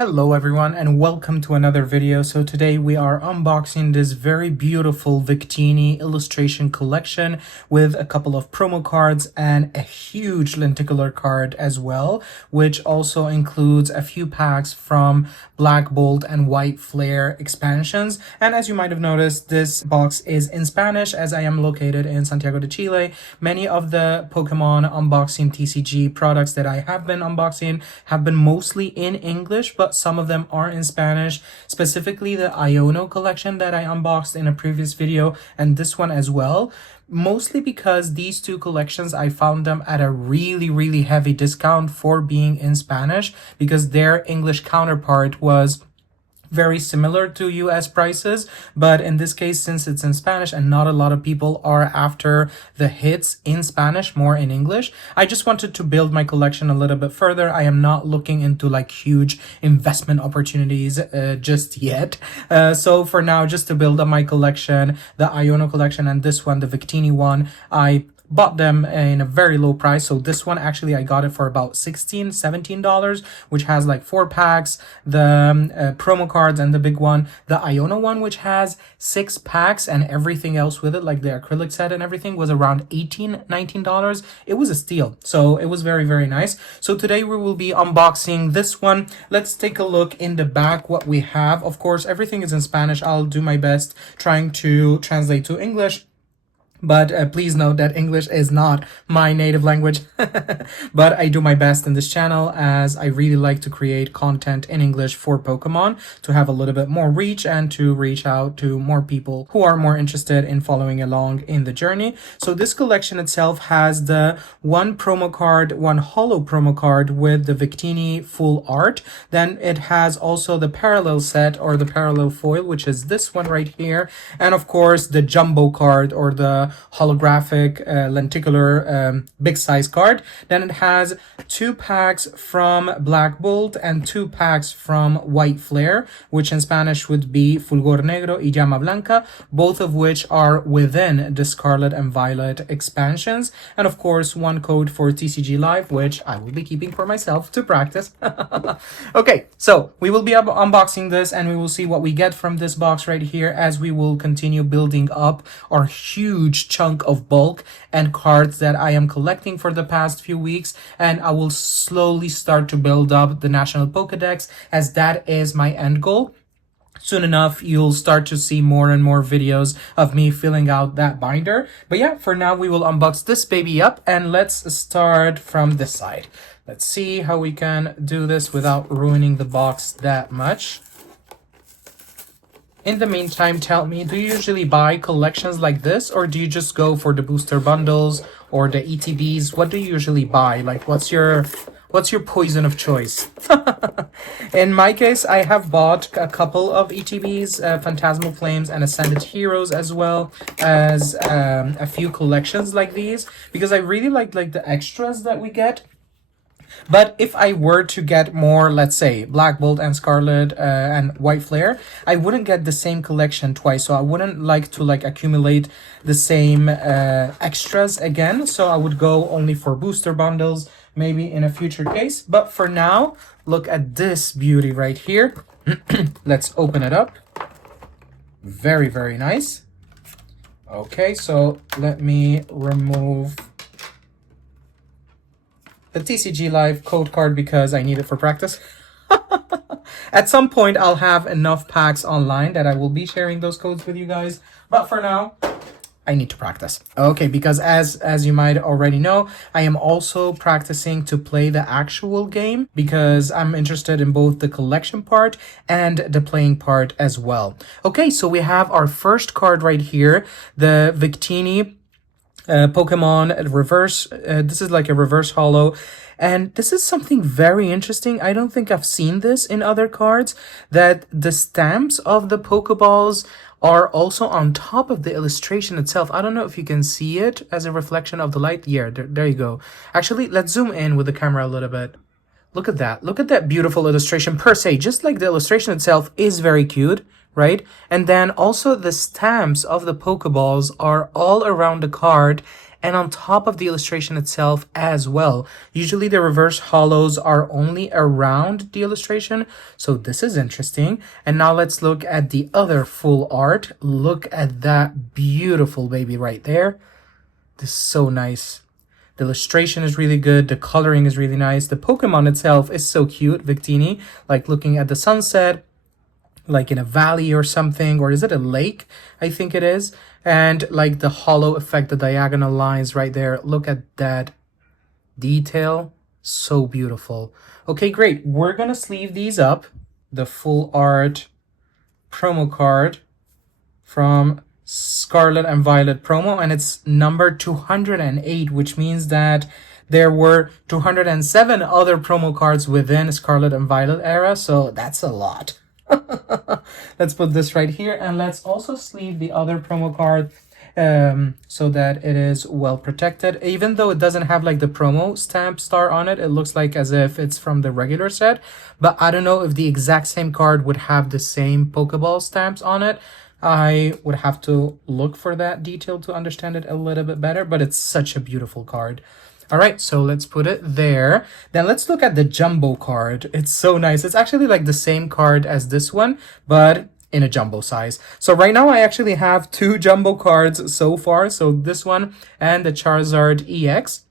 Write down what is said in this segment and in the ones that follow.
Hello everyone and welcome to another video. So today we are unboxing this very beautiful Victini illustration collection with a couple of promo cards and a huge lenticular card as well, which also includes a few packs from Black Bolt and White Flare expansions. And as you might have noticed, this box is in Spanish as I am located in Santiago de Chile. Many of the Pokemon unboxing TCG products that I have been unboxing have been mostly in English, but some of them are in Spanish, specifically the Iono collection that I unboxed in a previous video and this one as well. Mostly because these two collections, I found them at a really heavy discount for being in Spanish because their English counterpart was very similar to US prices, but in this case, since it's in Spanish and not a lot of people are after the hits in Spanish, more in English, I just wanted to build my collection a little bit further. I am not looking into like huge investment opportunities just yet. So for now, just to build up my collection, the Iono collection and this one, the Victini one, I bought them in a very low price. So this one, actually, I got it for about $17, which has like 4 packs, the promo cards and the big one. The Iono one, which has 6 packs and everything else with it, like the acrylic set and everything, was around $19. It was a steal. So it was very nice. So today we will be unboxing this one. Let's take a look in the back what we have. Of course, everything is in Spanish. I'll do my best trying to translate to English. But please note that English is not my native language, but I do my best in this channel as I really like to create content in English for Pokemon to have a little bit more reach and to reach out to more people who are more interested in following along in the journey. So this collection itself has the one promo card, one holo promo card with the Victini full art. Then it has also the parallel set or the parallel foil, which is this one right here. And of course the jumbo card or the holographic lenticular big size card. Then it has 2 packs from Black Bolt and 2 packs from White Flare, which in Spanish would be Fulgor Negro y Llama Blanca, both of which are within the Scarlet and Violet expansions. And of course, 1 code for TCG Live, which I will be keeping for myself to practice. Okay, so we will be unboxing this and we will see what we get from this box right here as we will continue building up our huge chunk of bulk and cards that I am collecting for the past few weeks, and I will slowly start to build up the National Pokédex as that is my end goal. Soon enough, you'll start to see more and more videos of me filling out that binder. But yeah, for now, we will unbox this baby up and let's start from this side. Let's see how we can do this without ruining the box that much. In the meantime, tell me, do you usually buy collections like this or do you just go for the booster bundles or the ETBs? What do you usually buy? Like, what's your poison of choice? In my case, I have bought a couple of ETBs, Phantasmal Flames and Ascended Heroes, as well as a few collections like these because I really like the extras that we get. But if I were to get more, let's say, Black Bolt and Scarlet and White Flare, I wouldn't get the same collection twice. So I wouldn't like to accumulate the same extras again. So I would go only for booster bundles, maybe in a future case. But for now, look at this beauty right here. Let's open it up. Very nice. Okay, so let me remove the TCG Live code card because I need it for practice. At some point, I'll have enough packs online that I will be sharing those codes with you guys. But for now, I need to practice. Okay, because as you might already know, I am also practicing to play the actual game because I'm interested in both the collection part and the playing part as well. Okay, so we have our first card right here, the Victini Pokemon reverse. This is like a reverse holo, and this is something very interesting. I don't think I've seen this in other cards, that the stamps of the Pokeballs are also on top of the illustration itself. I don't know if you can see it as a reflection of the light. Yeah, there you go. Actually, let's zoom in with the camera a little bit. Look at that. Look at that beautiful illustration per se. Just like the illustration itself is very cute, right? And then also the stamps of the Pokeballs are all around the card and on top of the illustration itself as well. Usually the reverse holos are only around the illustration, so this is interesting. And now let's look at the other full art. Look at that beautiful baby right there. This is so nice. The illustration is really good. The coloring is really nice. The Pokemon itself is so cute, Victini, like looking at the sunset, like in a valley or something, or is it a lake? I think it is. And like the hollow effect, the diagonal lines right there. Look at that detail. So beautiful. Okay, great. We're gonna sleeve these up. The full art promo card from Scarlet and Violet promo, and it's number 208, which means that there were 207 other promo cards within Scarlet and Violet era, so that's a lot. Let's put this right here, and let's also sleeve the other promo card so that it is well protected. Even though it doesn't have like the promo stamp star on it, it looks like as if it's from the regular set, but I don't know if the exact same card would have the same Pokeball stamps on it. I would have to look for that detail to understand it a little bit better, but it's such a beautiful card. All right, so let's put it there. Then let's look at the jumbo card. It's so nice. It's actually like the same card as this one, but in a jumbo size. So right now I actually have two jumbo cards so far. So this one and the Charizard EX,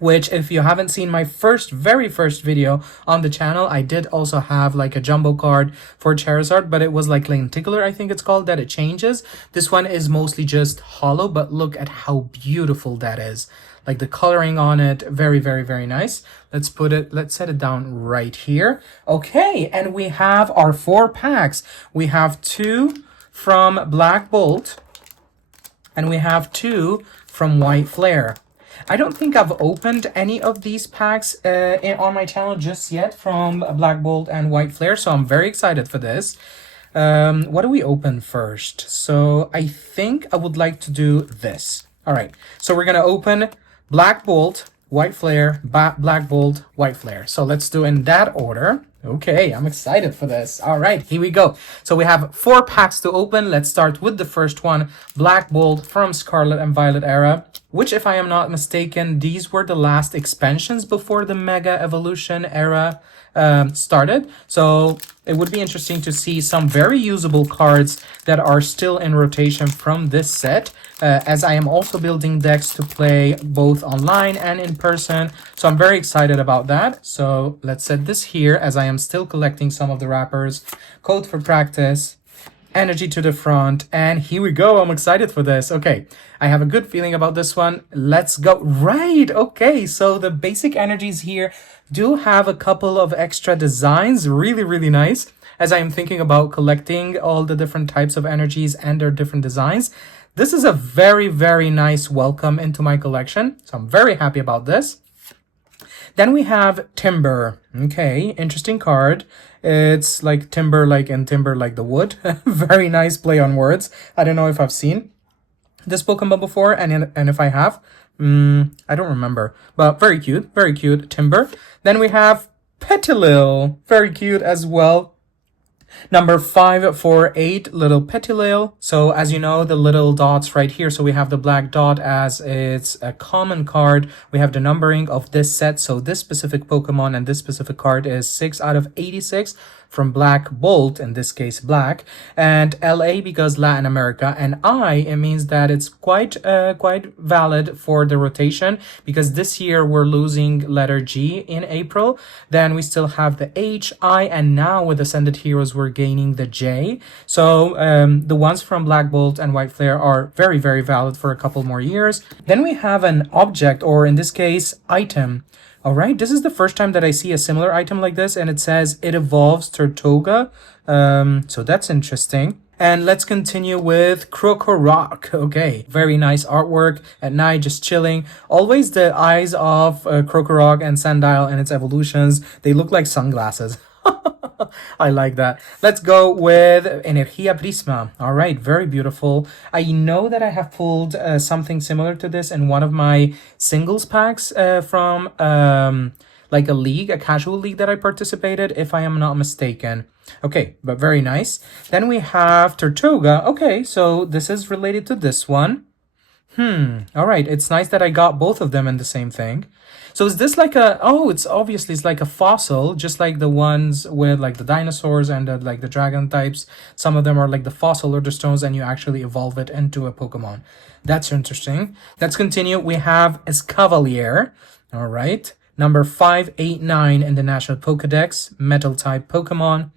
which if you haven't seen my very first video on the channel, I did also have like a jumbo card for Charizard, but it was like lenticular, I think it's called, that it changes. This one is mostly just hollow, but look at how beautiful that is. Like the coloring on it, very, very, very nice. Let's set it down right here. Okay, and we have our 4 packs. We have 2 from Black Bolt, and we have 2 from White Flare. I don't think I've opened any of these packs on my channel just yet from Black Bolt and White Flare, so I'm very excited for this. What do we open first? So I think I would like to do this. All right, so we're going to open Black Bolt, White Flare, Black Bolt, White Flare. So let's do in that order. Okay, I'm excited for this. All right, here we go. So we have 4 packs to open. Let's start with the first one, Black Bolt from Scarlet and Violet era, which, if I am not mistaken, these were the last expansions before the Mega Evolution era started. So it would be interesting to see some very usable cards that are still in rotation from this set, as I am also building decks to play both online and in person. So I'm very excited about that. So let's set this here as I am still collecting some of the wrappers. Code for practice, energy to the front, and here we go. I'm excited for this. Okay, I have a good feeling about this one. Let's go. Right, okay, so the basic energies here do have a couple of extra designs. Really, really nice, as I am thinking about collecting all the different types of energies and their different designs. This is a very, very nice welcome into my collection, so I'm very happy about this. Then we have Timber. Okay, interesting card. It's like timber, like in timber, like the wood. Very nice play on words. I don't know if I've seen this Pokemon before, and if I have, I don't remember. But very cute, Timber. Then we have Petilil. Very cute as well. Number 548, little Petilil. So as you know, the little dots right here. So we have the black dot as it's a common card. We have the numbering of this set. So this specific Pokemon and this specific card is 6 out of 86 from Black Bolt, in this case black, and LA because Latin America, and I, it means that it's quite valid for the rotation, because this year we're losing letter G in April. Then we still have the H, I, and now with Ascended Heroes we're gaining the J. So the ones from Black Bolt and White Flare are very, very valid for a couple more years. Then we have an object, or in this case item. All right, this is the first time that I see a similar item like this, and it says it evolves Tortuga. So that's interesting. And let's continue with Krokorok. Okay, very nice artwork at night, just chilling. Always the eyes of Krokorok and Sandile and its evolutions, they look like sunglasses. I like that. Let's go with Energia Prisma. All right, very beautiful. I know that I have pulled something similar to this in one of my singles packs from like a league, a casual league that I participated, if I am not mistaken. Okay, but very nice. Then we have Tortuga. Okay, so this is related to this one. All right. It's nice that I got both of them in the same thing. So is this like a, oh, it's obviously it's like a fossil, just like the ones with like the dinosaurs and like the dragon types. Some of them are like the fossil or the stones and you actually evolve it into a Pokemon. That's interesting. Let's continue. We have Escavalier. All right. Number 589 in the National Pokédex, metal type Pokemon.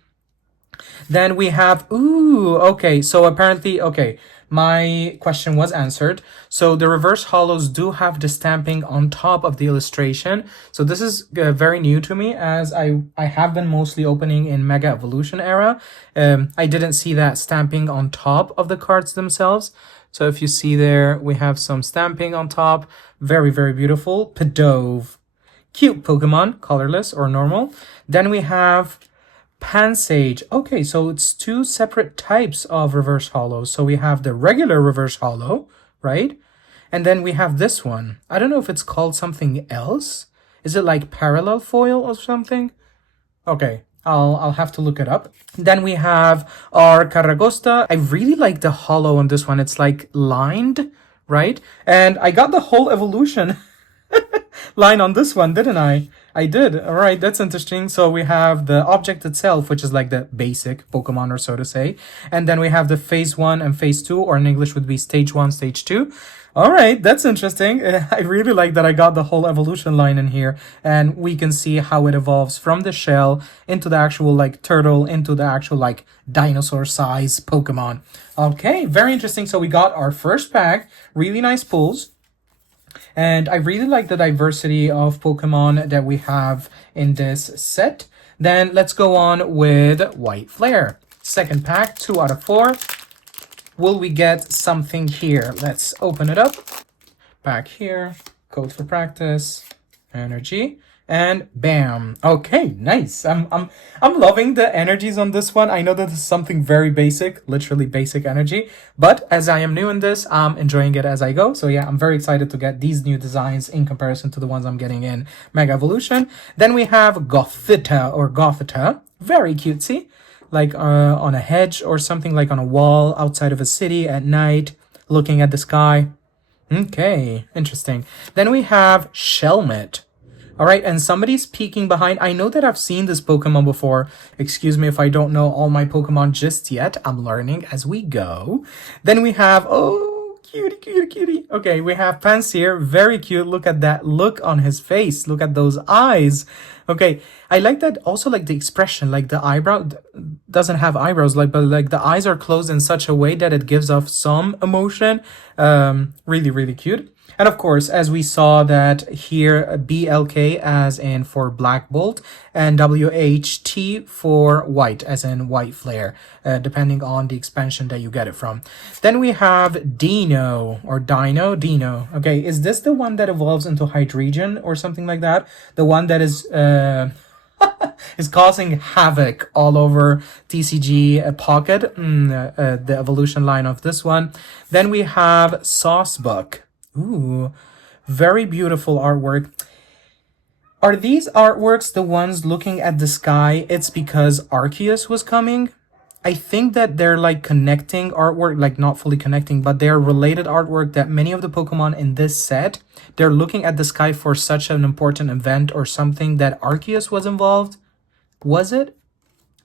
Then we have, ooh, okay, so apparently, okay, my question was answered. So the reverse hollows do have the stamping on top of the illustration. So this is very new to me, as I have been mostly opening in Mega Evolution era. I didn't see that stamping on top of the cards themselves. So if you see there, we have some stamping on top. Very, very beautiful. Pidove. Cute Pokemon, colorless or normal. Then we have Pansage. Okay, so it's two separate types of reverse hollows. So we have the regular reverse hollow, right? And then we have this one. I don't know if it's called something else. Is it like parallel foil or something? Okay, I'll have to look it up. Then we have our Caragosta. I really like the hollow on this one. It's like lined, right? And I got the whole evolution line on this one, didn't I? I did. All right, that's interesting. So we have the object itself, which is like the basic Pokemon, or so to say. And then we have the phase 1 and phase 2, or in English would be stage 1, stage 2. All right, that's interesting. I really like that I got the whole evolution line in here, and we can see how it evolves from the shell into the actual like turtle into the actual like dinosaur size Pokemon. Okay, very interesting. So we got our first pack, really nice pulls. And I really like the diversity of Pokemon that we have in this set. Then let's go on with White Flare. Second pack, 2 out of 4. Will we get something here? Let's open it up. Back here, code for practice, energy, and bam. Okay, nice. I'm loving the energies on this one. I know that this is something very basic, literally basic energy, but as I am new in this, I'm enjoying it as I go. So yeah, I'm very excited to get these new designs in comparison to the ones I'm getting in Mega Evolution. Then we have Gothita or Gothita, very cutesy, like on a hedge or something, like on a wall outside of a city at night, looking at the sky. Okay, interesting. Then we have Shelmet. All right, and somebody's peeking behind. I know that I've seen this Pokemon before. Excuse me if I don't know all my Pokemon just yet. I'm learning as we go. Then we have, oh, cutie, cutie, cutie. Okay, we have Pansear, very cute. Look at that look on his face. Look at those eyes. Okay, I like that also, like the expression, like the eyebrow doesn't have eyebrows, like, but like the eyes are closed in such a way that it gives off some emotion. Really, really cute. And of course, as we saw that here, BLK as in for Black Bolt, and WHT for White as in White Flare, depending on the expansion that you get it from. Then we have Dino, or Dino. Okay, is this the one that evolves into Hydreigon or something like that? The one that is is causing havoc all over TCG Pocket, the evolution line of this one. Then we have Saucebuck. Ooh, very beautiful artwork. Are these artworks the ones looking at the sky? It's because Arceus was coming? I think that they're like connecting artwork, like not fully connecting, but they're related artwork that many of the Pokemon in this set, they're looking at the sky for such an important event or something that Arceus was involved. Was it?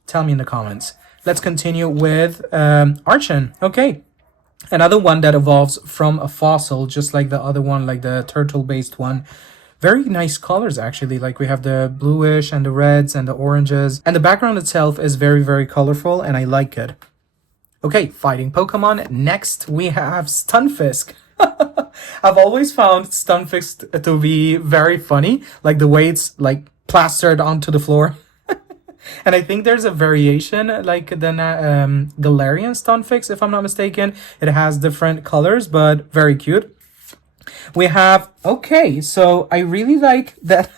Tell me in the comments. Let's continue with Archon. Okay. Another one that evolves from a fossil, just like the other one, like the turtle-based one. Very nice colors, actually. Like we have the bluish and the reds and the oranges. And the background itself is very, very colorful, and I like it. Okay, fighting Pokemon. Next, we have Stunfisk. I've always found Stunfisk to be very funny. Like the way it's like plastered onto the floor. And I think there's a variation, like the Galarian Stunfisk, if I'm not mistaken. It has different colors, but very cute. We have, okay, so I really like that,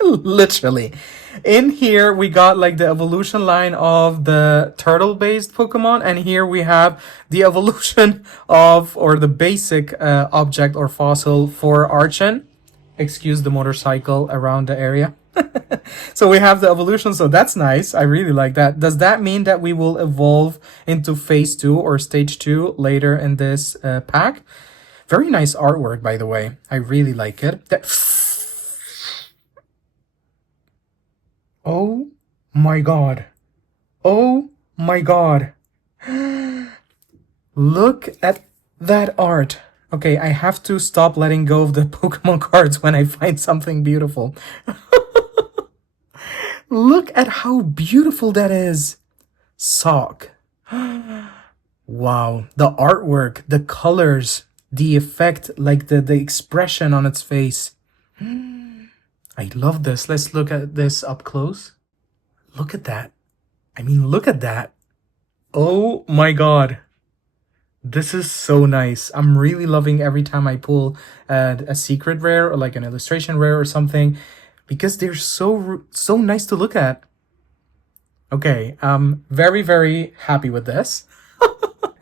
literally. In here, we got like the evolution line of the turtle-based Pokemon, and here we have the evolution of, or the basic object or fossil for Archon. Excuse the motorcycle around the area. So we have the evolution, so that's nice. I really like that. Does that mean that we will evolve into phase 2 or stage 2 later in this pack? Very nice artwork, by the way. I really like it. Oh my god. Oh my god. Look at that art. Okay, I have to stop letting go of the Pokemon cards when I find something beautiful. Look at how beautiful that is. Sock. Wow. The artwork, the colors, the effect, like the expression on its face. I love this. Let's look at this up close. Look at that. I mean, look at that. Oh my god. This is so nice. I'm really loving every time I pull a secret rare or like an illustration rare or something, because they're so nice to look at. Okay, I'm very, very happy with this.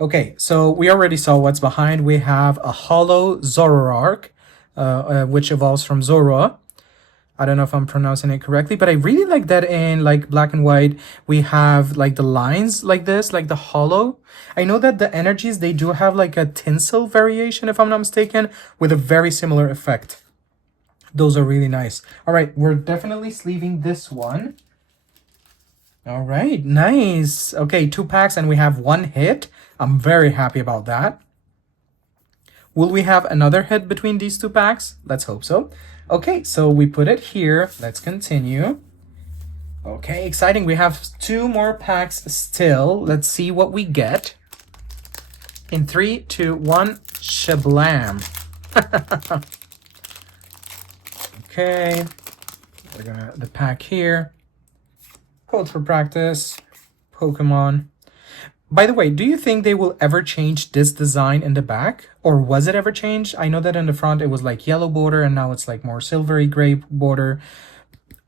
Okay, so we already saw what's behind. We have a hollow Zoroark, which evolves from Zoroa. I don't know if I'm pronouncing it correctly, but I really like that in like black and white. We have like the lines like this, like the hollow. I know that the energies, they do have like a tinsel variation, if I'm not mistaken, with a very similar effect. Those are really nice. All right, we're definitely sleeving this one. All right, nice. Okay, 2 packs and we have 1 hit. I'm very happy about that. Will we have another hit between these 2 packs? Let's hope so. Okay, so we put it here. Let's continue. Okay, exciting. We have 2 more packs still. Let's see what we get. In 3, 2, 1, shablam. Okay, we're gonna the pack here. Code for practice, Pokemon. By the way, do you think they will ever change this design in the back? Or was it ever changed? I know that in the front it was like yellow border and now it's like more silvery gray border.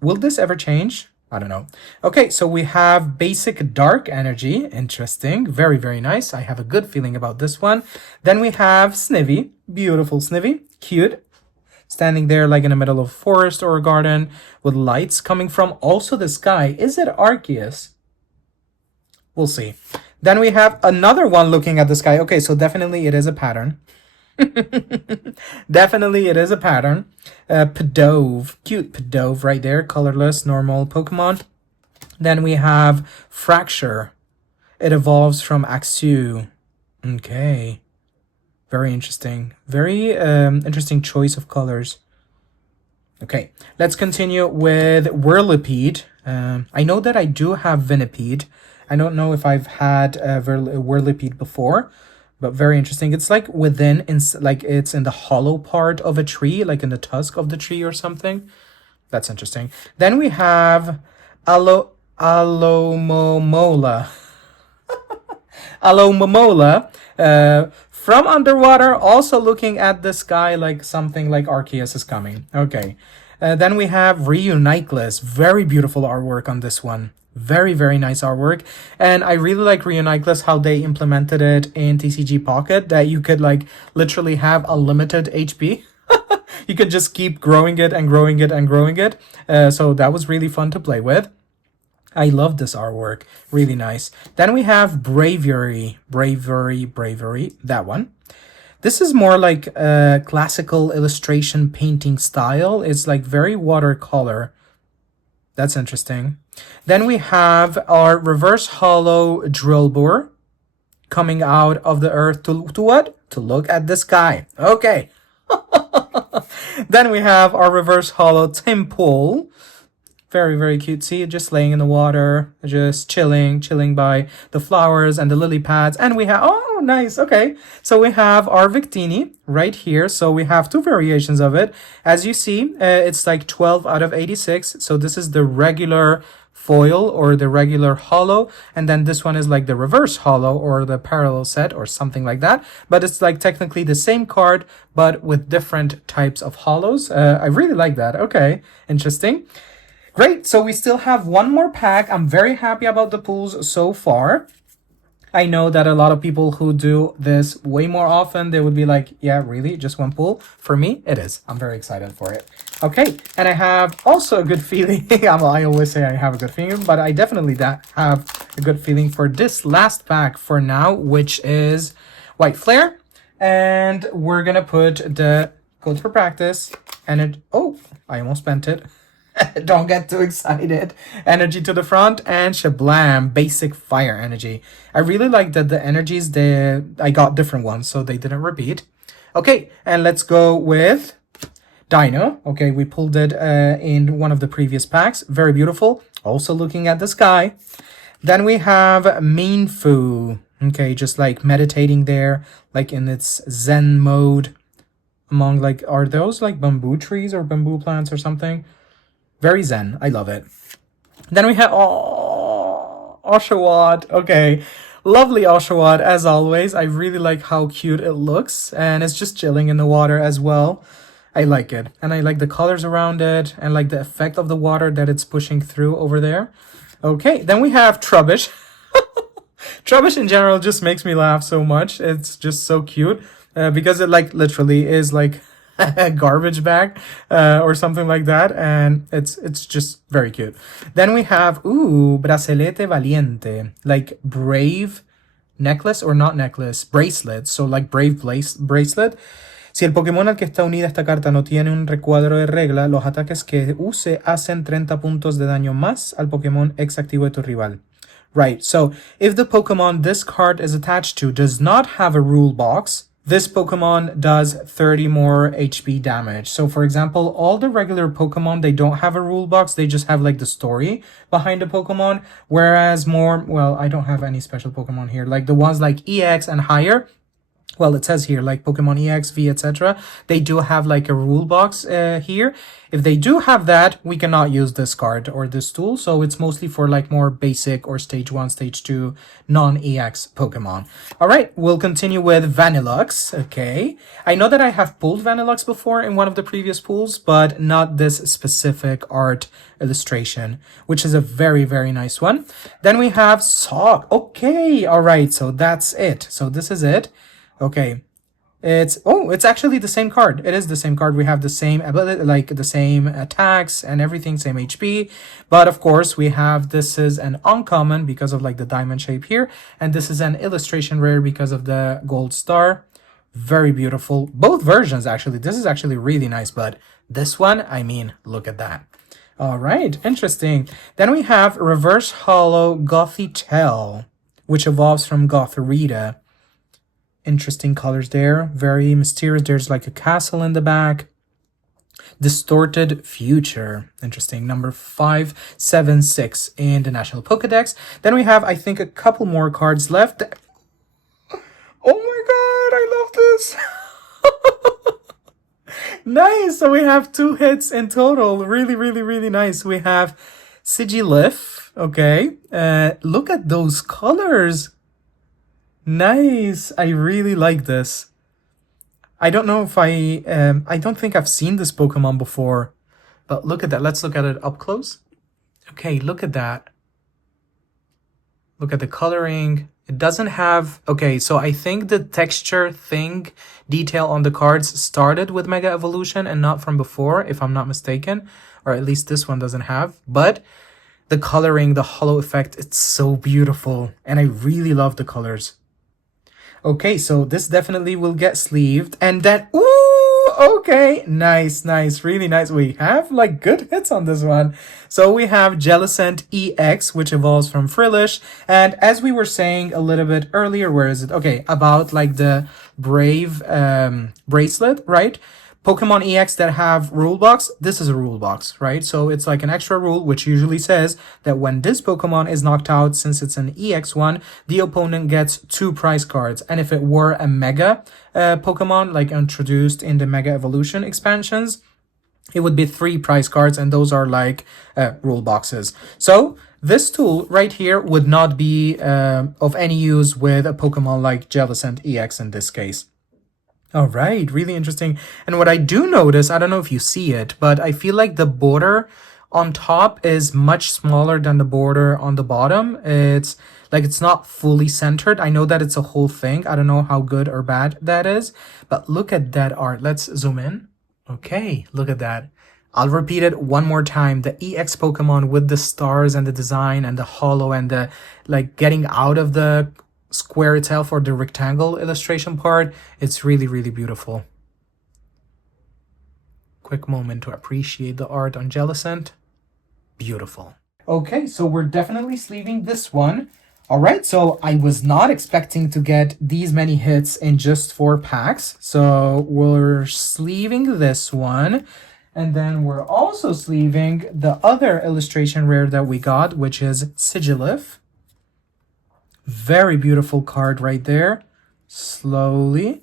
Will this ever change? I don't know. Okay, so we have basic dark energy. Interesting. Very, very nice. I have a good feeling about this one. Then we have Snivy. Beautiful Snivy. Cute. Standing there like in the middle of a forest or a garden with lights coming from also the sky. Is it Arceus? We'll see. Then we have another one looking at the sky. Okay, so definitely it is a pattern. Definitely it is a pattern. Pidove. Cute Pidove right there. Colorless, normal Pokemon. Then we have Fracture. It evolves from Axew. Okay. Very interesting. Very interesting choice of colors. Okay, let's continue with Whirlipede. I know that I do have Venipede. I don't know if I've had a Whirlipede before, but very interesting. It's like within, like it's in the hollow part of a tree, like in the tusk of the tree or something. That's interesting. Then we have Alomomola. Alomomola. From underwater, also looking at the sky like something like Arceus is coming. Okay. Then we have Reuniclus. Very beautiful artwork on this one. Very, very nice artwork. And I really like Reuniclus, how they implemented it in TCG Pocket, that you could like literally have a limited HP. You could just keep growing it and growing it and growing it. So that was really fun to play with. I love this artwork. Really nice. Then we have Bravery. That one. This is more like a classical illustration painting style. It's like very watercolor. That's interesting. Then we have our reverse hollow Drillbur coming out of the earth to what? To look at the sky. Okay. Then we have our reverse hollow Timpool. Very, very cutesy, just laying in the water, just chilling by the flowers and the lily pads. And we have, oh, nice, okay. So we have our Victini right here. So we have 2 variations of it. As you see, it's like 12 out of 86. So this is the regular foil or the regular hollow. And then this one is like the reverse hollow or the parallel set or something like that. But it's like technically the same card, but with different types of hollows. I really like that. Okay, interesting. Great, so we still have 1 more pack. I'm very happy about the pulls so far. I know that a lot of people who do this way more often, they would be like, yeah, really? Just 1 pull? For me, it is. I'm very excited for it. Okay, and I have also a good feeling. I always say I have a good feeling, but I definitely have a good feeling for this last pack for now, which is White Flare. And we're gonna put the code for practice and it, oh, I almost spent it. Don't get too excited. Energy to the front and shablam, basic fire energy. I really like that the energies, I got different ones, so they didn't repeat. Okay, and let's go with Dino. Okay, we pulled it in one of the previous packs. Very beautiful. Also looking at the sky. Then we have Minfu. Okay, just like meditating there, like in its Zen mode. Among like, are those like bamboo trees or bamboo plants or something? Very zen. I love it. Then we have, oh, Oshawott. Okay, lovely Oshawott as always. I really like how cute it looks, and it's just chilling in the water as well. I like it, and I like the colors around it, and like the effect of the water that it's pushing through over there. Okay, then we have Trubbish. Trubbish in general just makes me laugh so much. It's just so cute because it like literally is like a garbage bag or something like that, and it's just very cute. Then we have Bracelete Valiente, like brave necklace or not necklace, bracelet. So like brave bracelet. Si el Pokémon al que está unida esta carta no tiene un recuadro de regla, los ataques que use hacen 30 puntos de daño más al Pokémon ex activo de tu rival. Right, so if the Pokemon this card is attached to does not have a rule box, this Pokemon does 30 more HP damage. So for example, all the regular Pokemon, they don't have a rule box. They just have like the story behind the Pokemon. Whereas more, well, I don't have any special Pokemon here. Like the ones like EX and higher, well, it says here like Pokemon EX, V, etc. They do have like a rule box here. If they do have that, we cannot use this card or this tool. So it's mostly for like more basic or stage 1, stage 2 non-EX Pokemon. All right, we'll continue with Vanillux. Okay, I know that I have pulled Vanillux before in one of the previous pulls, but not this specific art illustration, which is a very, very nice one. Then we have Sock. Okay, all right, so that's it. So this is it. Okay, it's actually the same card. It is the same card. We have the same ability, like the same attacks and everything, same HP. But of course, we have, this is an uncommon because of like the diamond shape here. And this is an illustration rare because of the gold star. Very beautiful. Both versions, actually. This is actually really nice, but this one, I mean, look at that. All right, interesting. Then we have Reverse Hollow Gothitelle, which evolves from Gothorita. Interesting colors there, very mysterious. There's like a castle in the back. Distorted Future, interesting. Number 576 in the National Pokédex. Then we have, I think, a couple more cards left. Oh my god, I love this. Nice, so we have 2 hits in total. Really, really, really nice. We have Sigilif, okay. Look at those colors. Nice. I really like this. I don't know if I don't think I've seen this Pokemon before, but look at that. Let's look at it up close. Okay, look at that. Look at the coloring. It doesn't have, okay, so I think the texture thing detail on the cards started with Mega Evolution and not from before, if I'm not mistaken, or at least this one doesn't have, but the coloring, the hollow effect, it's so beautiful, and I really love the colors. Okay, so this definitely will get sleeved. And then, ooh, okay, nice, nice, really nice. We have like good hits on this one. So we have Jellicent EX, which evolves from Frillish. And as we were saying a little bit earlier, where is it? Okay, about like the Brave bracelet, right? Pokemon EX that have rule box, this is a rule box, right? So it's like an extra rule, which usually says that when this Pokemon is knocked out, since it's an EX one, the opponent gets 2 prize cards. And if it were a Mega Pokemon, like introduced in the Mega Evolution expansions, it would be 3 prize cards, and those are like rule boxes. So this tool right here would not be of any use with a Pokemon like Jellicent EX in this case. All right, really interesting. And what I do notice, I don't know if you see it, but I feel like the border on top is much smaller than the border on the bottom. It's like it's not fully centered. I know that it's a whole thing. I don't know how good or bad that is, but look at that art. Let's zoom in. Okay, look at that. I'll repeat it one more time. The EX Pokemon with the stars and the design and the hollow and the like getting out of the square itself or the rectangle illustration part. It's really, really beautiful. Quick moment to appreciate the art on Jellicent. Beautiful. Okay, so we're definitely sleeving this one. All right, so I was not expecting to get these many hits in just 4 packs. So we're sleeving this one. And then we're also sleeving the other illustration rare that we got, which is Sigilif. Very beautiful card right there. Slowly.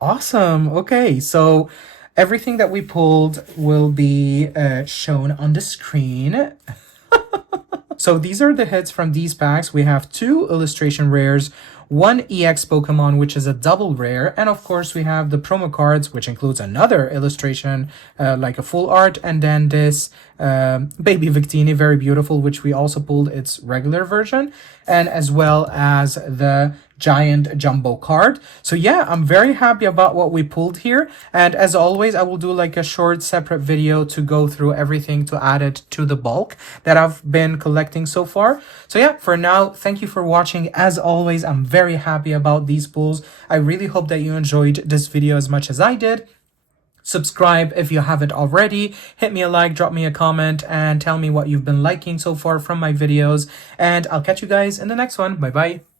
Awesome. Okay, so everything that we pulled will be shown on the screen. So these are the hits from these packs. We have 2 illustration rares, 1 EX Pokemon, which is a double rare, and of course we have the promo cards, which includes another illustration, like a full art, and then this baby Victini, very beautiful, which we also pulled its regular version, and as well as the giant jumbo card. So yeah, I'm very happy about what we pulled here, and as always I will do like a short separate video to go through everything to add it to the bulk that I've been collecting so far. So yeah, for now, thank you for watching. As always, I'm very happy about these pulls. I really hope that you enjoyed this video as much as I did. Subscribe if you haven't already, hit me a like, drop me a comment, and tell me what you've been liking so far from my videos, and I'll catch you guys in the next one. Bye bye.